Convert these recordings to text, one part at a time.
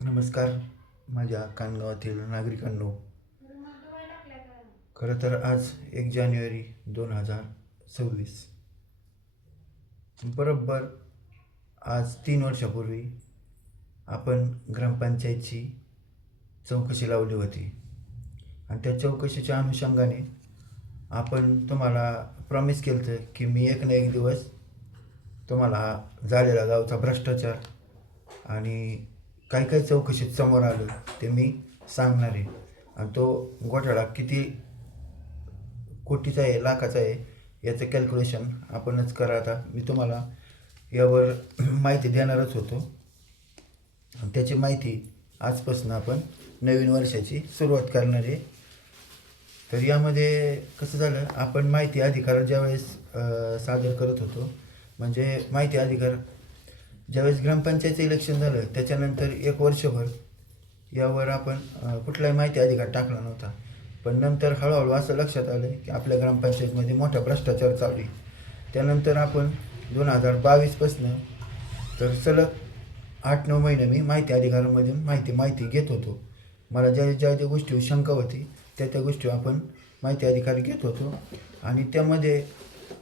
नमस्कार माझ्या कानगावातील नागरिकांनो. खरं तर आज 1 जानेवारी 2026 बरोबर आज 3 वर्षापूर्वी आपण ग्रामपंचायतची चौकशी लावली होती आणि त्या चौकशीच्या अनुषंगाने आपण तुम्हाला प्रॉमिस केलं होतं की मी एक ना एक दिवस तुम्हाला झालेला गावचा भ्रष्टाचार आणि काही काही चौकशीत समोर आलं ते मी सांगणार आहे. आणि तो घोटाळा किती कोटीचा आहे, लाखाचा आहे, याचं कॅल्क्युलेशन आपणच करा. आता मी तुम्हाला यावर माहिती देणारच होतो. त्याची माहिती आजपासून आपण नवीन वर्षाची सुरुवात करणार आहे. तर यामध्ये कसं झालं, आपण माहिती अधिकार ज्यावेळेस सादर करत होतो, म्हणजे माहिती अधिकार ज्यावेळेस ग्रामपंचायतचं इलेक्शन झालं त्याच्यानंतर 1 वर्षभर यावर आपण कुठलाही माहिती अधिकार टाकला नव्हता. पण नंतर हळूहळू असं लक्षात आलं की आपल्या ग्रामपंचायतीमध्ये मोठा भ्रष्टाचार चालू आहे. त्यानंतर आपण 2022पासून तर सलग 8-9 महिने मी माहिती अधिकारामधून माहिती घेत होतो. मला ज्या गोष्टीवर शंका होती त्या गोष्टी आपण माहिती अधिकार घेत होतो आणि त्यामध्ये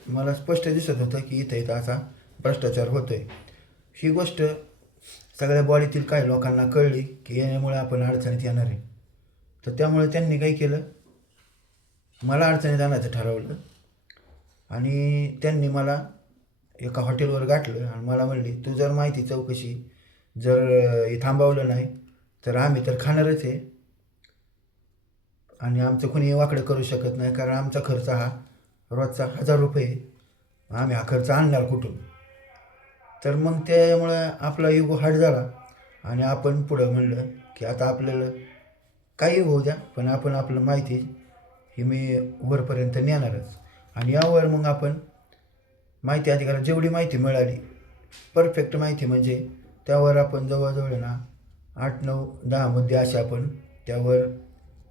मला स्पष्ट दिसत होतं की इथं असा भ्रष्टाचार होतो आहे. ही गोष्ट सगळ्या बॉडीतील काही लोकांना कळली की यामुळे आपण अडचणीत येणार आहे. तर त्यामुळे त्यांनी काही केलं, मला अडचणीत आणायचं ठरवलं आणि त्यांनी मला एका हॉटेलवर गाठलं आणि मला म्हणली, तू जर माहिती चौकशी जर थांबवलं नाही तर आम्ही तर खाणारच आहे आणि आमचं कुणी वाकडं करू शकत नाही, कारण आमचा खर्च हा रोजचा 1000 रुपये, आम्ही हा खर्च आणणार कुठून. तर मग त्यामुळं आपला इगो हार्ट झाला आणि आपण पुढं म्हणलं की आता आपल्याला काही होऊ द्या, पण आपण आपलं माहिती ही मी वरपर्यंत नेणारच. आणि यावर मग आपण माहिती अधिकारात जेवढी माहिती मिळाली, परफेक्ट माहिती, म्हणजे त्यावर आपण जवळजवळ ना 8-9-10 मुद्दे असे आपण त्यावर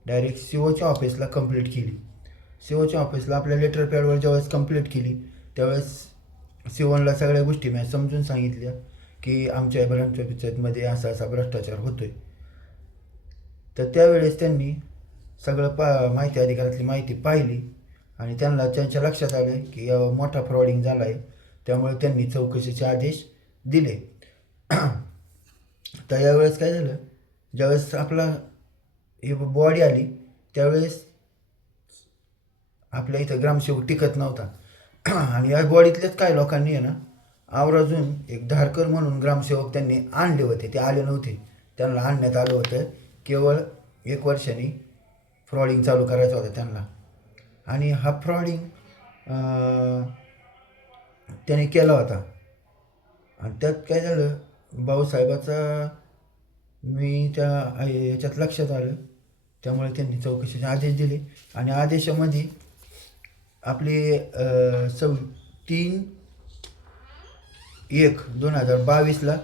डायरेक्ट COच्या ऑफिसला कंप्लीट केली. COच्या ऑफिसला आपल्या लेटर पॅडवर ज्यावेळेस कंप्लीट केली त्यावेळेस COला सगळ्या गोष्टी मी समजून सांगितल्या की आमच्या ग्रामपंचायतीमध्ये असा असा भ्रष्टाचार होतो आहे. तर त्यावेळेस त्यांनी सगळं माहिती अधिकारातली माहिती पाहिली आणि त्यांच्या लक्षात आलं की मोठा फ्रॉडिंग झाला आहे. त्यामुळे त्यांनी चौकशीचे आदेश दिले. तर यावेळेस काय झालं, ज्यावेळेस आपला ही बॉडी आली त्यावेळेस आपल्या इथं ग्रामसेवक टिकत नव्हता आणि या बॉडीतल्याच काही लोकांनी आहे ना आवर्जून एक धारकर म्हणून ग्रामसेवक त्यांनी आणले होते. ते आले नव्हते, त्यांना आणण्यात आलं होतं केवळ 1 वर्षाने फ्रॉडिंग चालू करायचा होता त्यांना. आणि हा फ्रॉडिंग त्याने केला होता. आणि त्यात काय झालं, भाऊसाहेबाचा मी त्या याच्यात लक्षात आलं, त्यामुळे त्यांनी चौकशीचे आदेश दिले. आणि आदेशामध्ये आपले 3/1/2022ला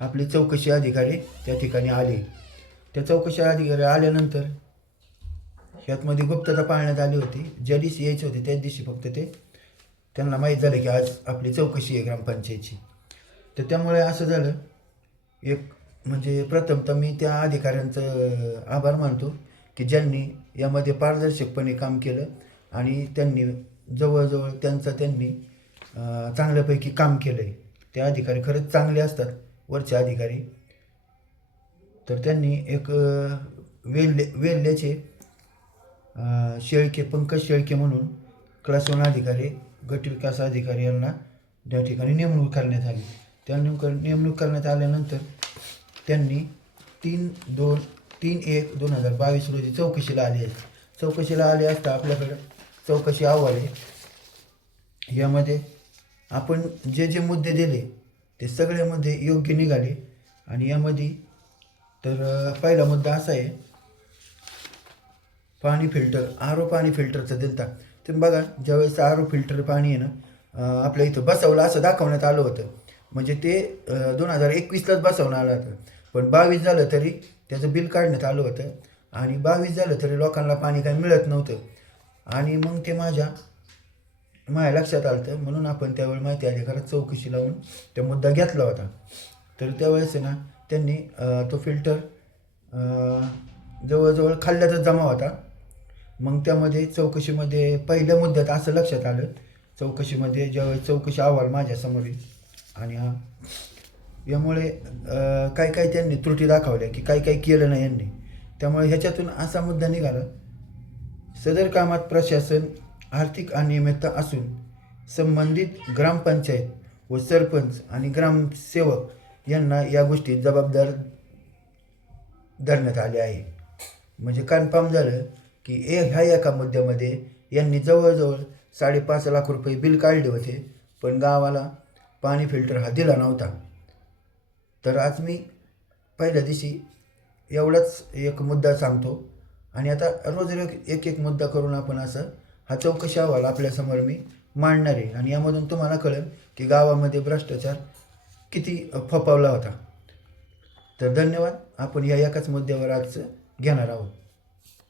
आपले चौकशी अधिकारी त्या ठिकाणी आले. त्या चौकशी अधिकारी आल्यानंतर ह्यातमध्ये गुप्तता पाळण्यात आली होती. ज्या दिवशी यायचे होते त्याच दिवशी फक्त त्यांना माहीत झालं की आज आपली चौकशी आहे ग्रामपंचायतची. तर त्यामुळे असं झालं, एक म्हणजे प्रथमतः मी त्या अधिकाऱ्यांचं आभार मानतो की ज्यांनी यामध्ये पारदर्शकपणे काम केलं आणि त्यांनी जवळजवळ त्यांनी चांगल्यापैकी काम केलं आहे. ते अधिकारी खरंच चांगले असतात, वरचे अधिकारी. तर त्यांनी एक वेल्ल्याचे शेळके, पंकज शेळके म्हणून क्लास 1 अधिकारी, गट विकास अधिकारी यांना त्या ठिकाणी नेमणूक करण्यात आली. त्या नेमणूक करण्यात आल्यानंतर त्यांनी 3/1/2022 रोजी चौकशीला आले. चौकशीला आले असता आपल्याकडं चौकशी अहवाल आहे. यामध्ये आपण जे मुद्दे दिले ते सगळे मुद्दे योग्य निघाले. आणि यामध्ये तर पहिला मुद्दा असा आहे, पाणी फिल्टर, पाणी फिल्टरचं दिलता. तुम्ही बघा, ज्यावेळेस फिल्टर पाणी आहे ना आपल्या इथं बसवलं असं दाखवण्यात आलं होतं, म्हणजे ते 2021लाच बसवण्यात आलं होतं. पण 22 झालं तरी त्याचं बिल काढण्यात आलं होतं आणि 22 झालं तरी लोकांना पाणी काही मिळत नव्हतं. आणि मग ते माझ्या लक्षात आलं होतं, म्हणून आपण त्यावेळी माहिती अधिकारात चौकशी लावून तो मुद्दा घेतला होता. तर त्यावेळेस आहे ना त्यांनी तो फिल्टर जवळजवळ खाल्ल्यातच जमा होता. मग त्यामध्ये चौकशीमध्ये पहिल्या मुद्द्यात असं लक्षात आलं, चौकशीमध्ये ज्यावेळेस चौकशी अहवाल माझ्यासमोर येईल आणि यामुळे काय काय त्यांनी त्रुटी दाखवल्या की काय काय केलं नाही यांनी. त्यामुळे ह्याच्यातून असा मुद्दा निघाला, सदर कामात प्रशासन आर्थिक अनियमितता असून संबंधित ग्रामपंचायत व सरपंच आणि ग्रामसेवक यांना या गोष्टीत जबाबदार धरण्यात आले आहे. म्हणजे कन्फर्म झालं की ह्या एका मुद्द्यामध्ये यांनी जवळजवळ 5.5 लाख रुपये बिल काढले होते, पण गावाला पाणी फिल्टर हा दिला नव्हता. तर आज मी पहिल्या दिवशी एवढाच एक मुद्दा सांगतो आणि आता रोज एक एक मुद्दा करून आपण असं हा चौकशी अहवाल आपल्यासमोर मी मांडणार आहे आणि यामधून तुम्हाला कळेल की गावामध्ये भ्रष्टाचार किती फोफावला होता. तर धन्यवाद. आपण या एकाच मुद्द्यावर आज घेणार आहोत.